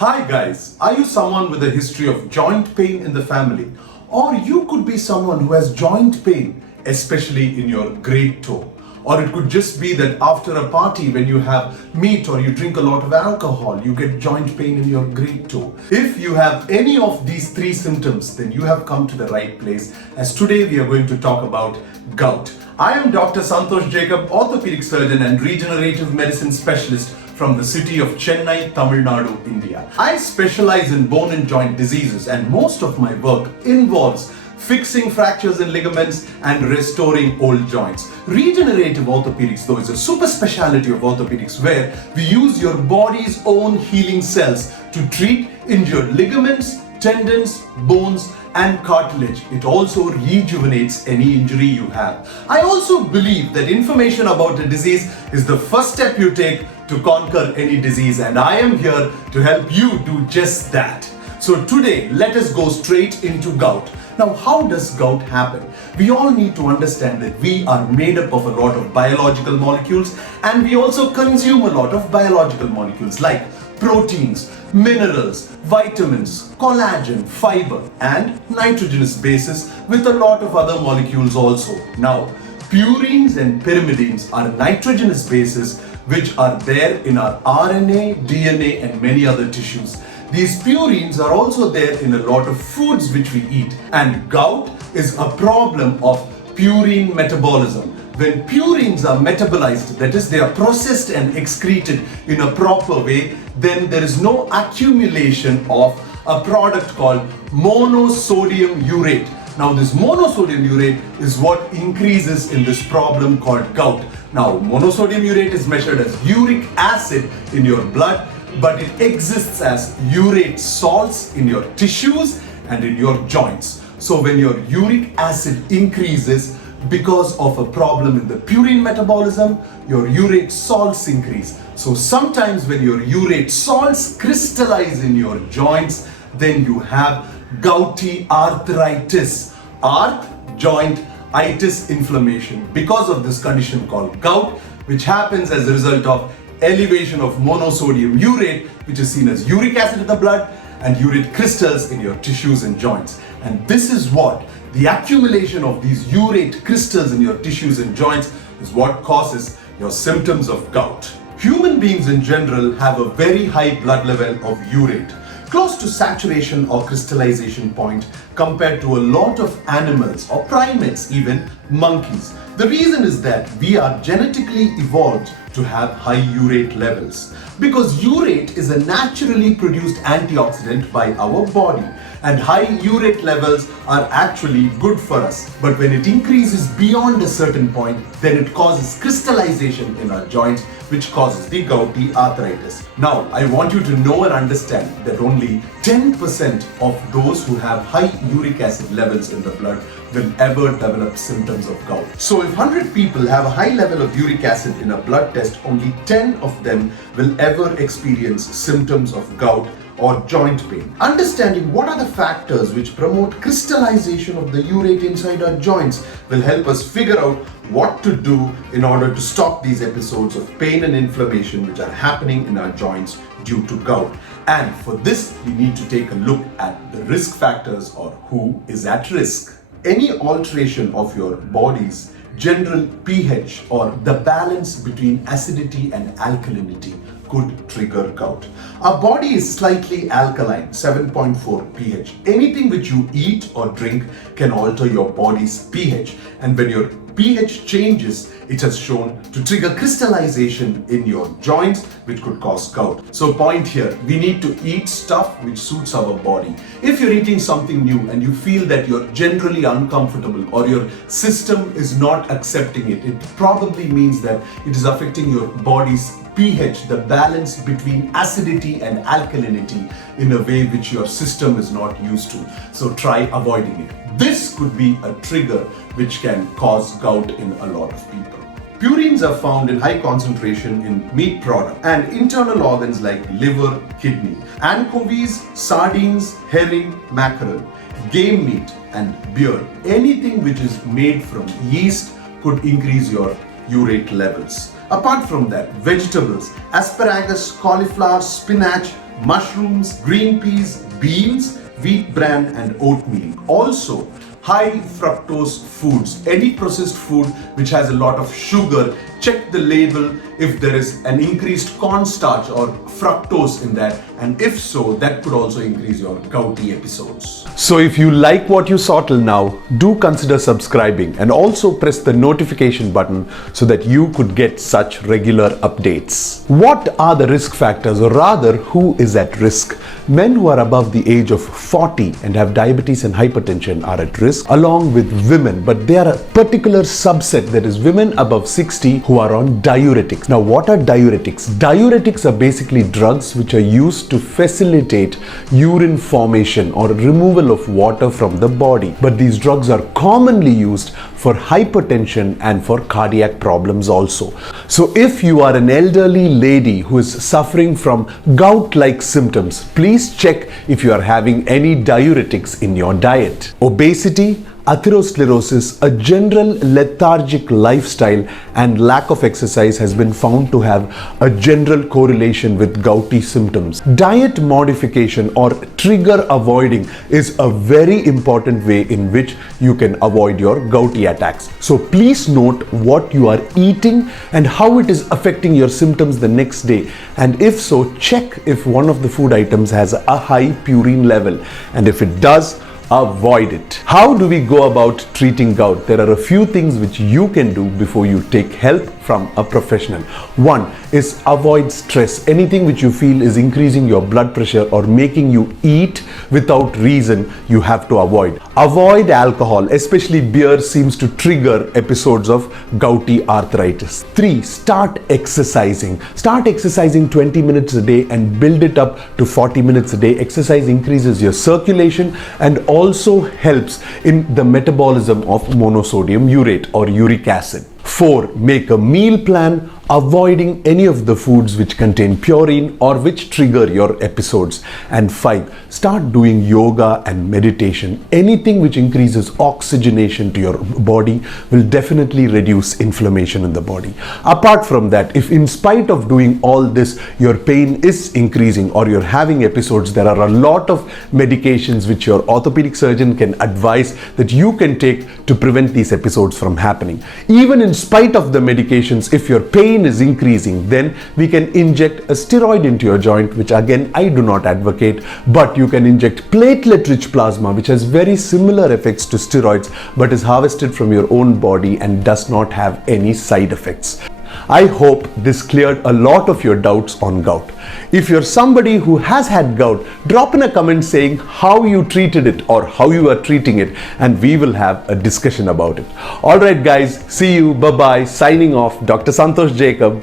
Hi guys, are you someone with a history of joint pain in the family? Or you could be someone who has joint pain, especially in your great toe. Or it could just be that after a party when you have meat or you drink a lot of alcohol, you get joint pain in your great toe. If you have any of these three symptoms, then you have come to the right place, as today we are going to talk about gout. I am Dr. Santosh Jacob, orthopedic surgeon and regenerative medicine specialist from the city of Chennai, Tamil Nadu, India. I specialize in bone and joint diseases, and most of my work involves fixing fractures in ligaments and restoring old joints. Regenerative orthopedics, though, is a super specialty of orthopedics where we use your body's own healing cells to treat injured ligaments, tendons, bones, and cartilage. It also rejuvenates any injury you have. I also believe that information about a disease is the first step you take to conquer any disease, and I am here to help you do just that. So today, let us go straight into gout. Now, how does gout happen? We all need to understand that we are made up of a lot of biological molecules, and we also consume a lot of biological molecules like proteins, minerals, vitamins, collagen, fiber, and nitrogenous bases, with a lot of other molecules also. Now, purines and pyrimidines are nitrogenous bases which are there in our RNA, DNA, and many other tissues. These purines are also there in a lot of foods which we eat, and gout is a problem of purine metabolism. When purines are metabolized, that is, they are processed and excreted in a proper way, then there is no accumulation of a product called monosodium urate. Now, this monosodium urate is what increases in this problem called gout. Now, monosodium urate is measured as uric acid in your blood, but it exists as urate salts in your tissues and in your joints. So when your uric acid increases because of a problem in the purine metabolism, your urate salts increase. So sometimes when your urate salts crystallize in your joints, then you have gouty arthritis. Arth, joint, itis, inflammation, because of this condition called gout, which happens as a result of elevation of monosodium urate, which is seen as uric acid in the blood, and urate crystals in your tissues and joints. And this is what the accumulation of these urate crystals in your tissues and joints is what causes your symptoms of gout. Human beings in general have a very high blood level of urate, close to saturation or crystallization point, compared to a lot of animals or primates, even monkeys. The reason is that we are genetically evolved to have high urate levels, because urate is a naturally produced antioxidant by our body, and high urate levels are actually good for us. But when it increases beyond a certain point, then it causes crystallization in our joints, which causes the gouty arthritis. Now, I want you to know and understand that only 10% of those who have high uric acid levels in the blood will ever develop symptoms of gout. So if 100 people have a high level of uric acid in a blood test, only 10 of them will ever experience symptoms of gout or joint pain. Understanding what are the factors which promote crystallization of the urate inside our joints will help us figure out what to do in order to stop these episodes of pain and inflammation which are happening in our joints due to gout. And for this, we need to take a look at the risk factors, or who is at risk. Any alteration of your body's general pH, or the balance between acidity and alkalinity, could trigger gout. Our body is slightly alkaline, 7.4 pH. Anything which you eat or drink can alter your body's pH, and when your pH changes, it has shown to trigger crystallization in your joints, which could cause gout. So point here, we need to eat stuff which suits our body. If you're eating something new and you feel that you're generally uncomfortable or your system is not accepting it, it probably means that it is affecting your body's pH, the balance between acidity and alkalinity, in a way which your system is not used to. So try avoiding it. This could be a trigger which can cause gout in a lot of people. Purines are found in high concentration in meat products and internal organs like liver, kidney, anchovies, sardines, herring, mackerel, game meat, and beer. Anything which is made from yeast could increase your urate levels. Apart from that, vegetables, asparagus, cauliflower, spinach, mushrooms, green peas, beans, wheat bran and oatmeal. Also, high fructose foods, any processed food which has a lot of sugar, check the label if there is an increased cornstarch or fructose in that, and if so, that could also increase your gouty episodes. So if you like what you saw till now, do consider subscribing and also press the notification button so that you could get such regular updates. What are the risk factors, or rather, who is at risk? Men who are above the age of 40 and have diabetes and hypertension are at risk, along with women, but they are a particular subset, that is women above 60 who are on diuretics. Now, what are diuretics? Diuretics are basically drugs which are used to facilitate urine formation or removal of water from the body. But these drugs are commonly used for hypertension and for cardiac problems also. So if you are an elderly lady who is suffering from gout-like symptoms, please check if you are having any diuretics in your diet. Obesity, atherosclerosis, a general lethargic lifestyle and lack of exercise has been found to have a general correlation with gouty symptoms. Diet modification or trigger avoiding is a very important way in which you can avoid your gouty attacks. So please note what you are eating and how it is affecting your symptoms the next day. And if so, check if one of the food items has a high purine level, and if it does, avoid it. How do we go about treating gout? There are a few things which you can do before you take help from a professional. One is avoid stress. Anything which you feel is increasing your blood pressure or making you eat without reason, you have to avoid. Avoid alcohol, especially beer seems to trigger episodes of gouty arthritis. 3. Start exercising. Start exercising 20 minutes a day and build it up to 40 minutes a day. Exercise increases your circulation and also helps in the metabolism of monosodium urate or uric acid. 4. Make a meal plan, avoiding any of the foods which contain purine or which trigger your episodes. And 5. Start doing yoga and meditation. Anything which increases oxygenation to your body will definitely reduce inflammation in the body. Apart from that, if in spite of doing all this, your pain is increasing or you're having episodes, there are a lot of medications which your orthopedic surgeon can advise that you can take to prevent these episodes from happening. Even in spite of the medications, if your pain is increasing, then we can inject a steroid into your joint, which again I do not advocate, but you can inject platelet rich plasma which has very similar effects to steroids but is harvested from your own body and does not have any side effects. I hope this cleared a lot of your doubts on gout. If you're somebody who has had gout, drop in a comment saying how you treated it or how you are treating it, and we will have a discussion about it. Alright guys, see you, bye bye, signing off, Dr. Santosh Jacob.